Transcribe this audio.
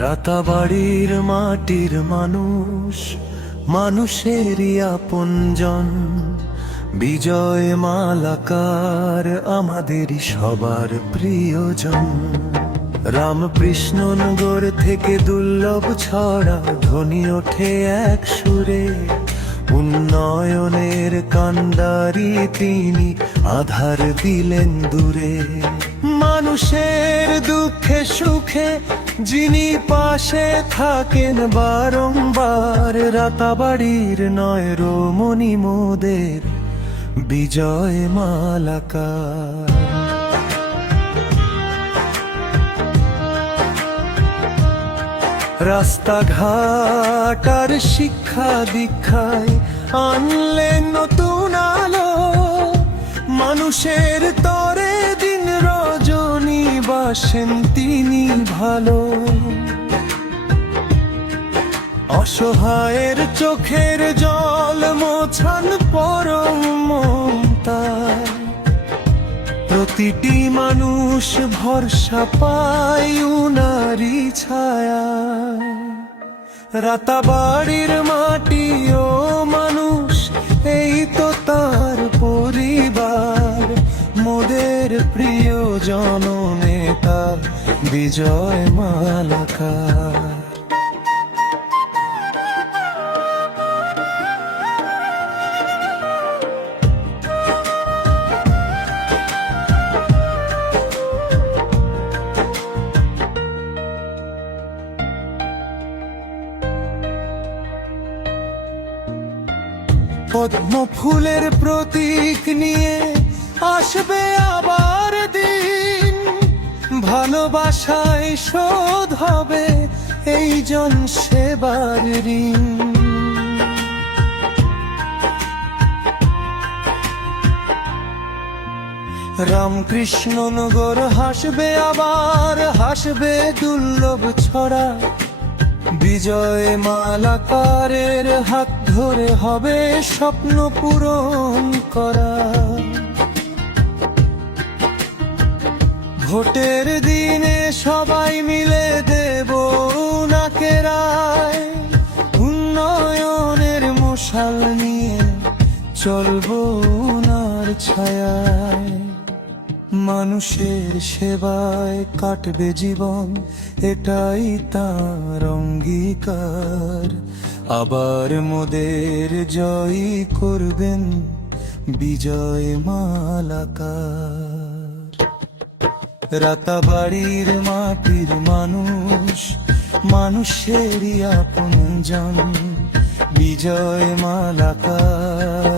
রাতাবাড়ির মাটির মানুষ, মানুষেরই আপনজন। বিজয় মালাকার আমাদেরই সবার প্রিয়জন। রামকৃষ্ণনগর থেকে দুর্লভ ছড়া ধ্বনি ওঠে এক সুরে। উন্নয়নের কান্ডারি তিনি, আধার দিলেন দূরে। মানুষের দুঃখে সুখে যিনি পাশে থাকেন বারংবার। রাতাবাড়ির নয় রমণী মোদের বিজয় মালাকার। রাস্তাঘাট আর শিক্ষা দীক্ষায় আনলেন নতুন আলো। মানুষের তরে দিন রজনী বাসেন তিনি ভালো। অসহায়ের চোখের জল মোছান পরম মমতায়। প্রতিটি মানুষ ভরসা পায় উনারি ছায়ায়। রাতাবাড়ির মাটি ও মানুষ, এই তো তার পরিবার। মোদের প্রিয় জননেতা বিজয় মালাকার। পদ্ম ফুলের প্রতীক নিয়ে আসবে আবার দিন। ভালোবাসায় শোধ হবে এই জন সেবার ঋণ। রামকৃষ্ণনগর হাসবে আবার, হাসবে দুর্লভ ছড়া। বিজয় মালাকারের হাত ধরে হবে স্বপ্ন পূরণ করা। ভোটের দিনে সবাই মিলে দেব উনাকে রায়। উন্নয়নের মশাল নিয়ে চলবো উনার ছায়ায়। মানুষের সেবায় কাটবে জীবন, এটাই তার অঙ্গীকার। আবার মোদের জয়ী করবেন বিজয় মালাকার। রাতাবাড়ির মাটির মানুষ, মানুষেরই আপনজন বিজয় মালাকার।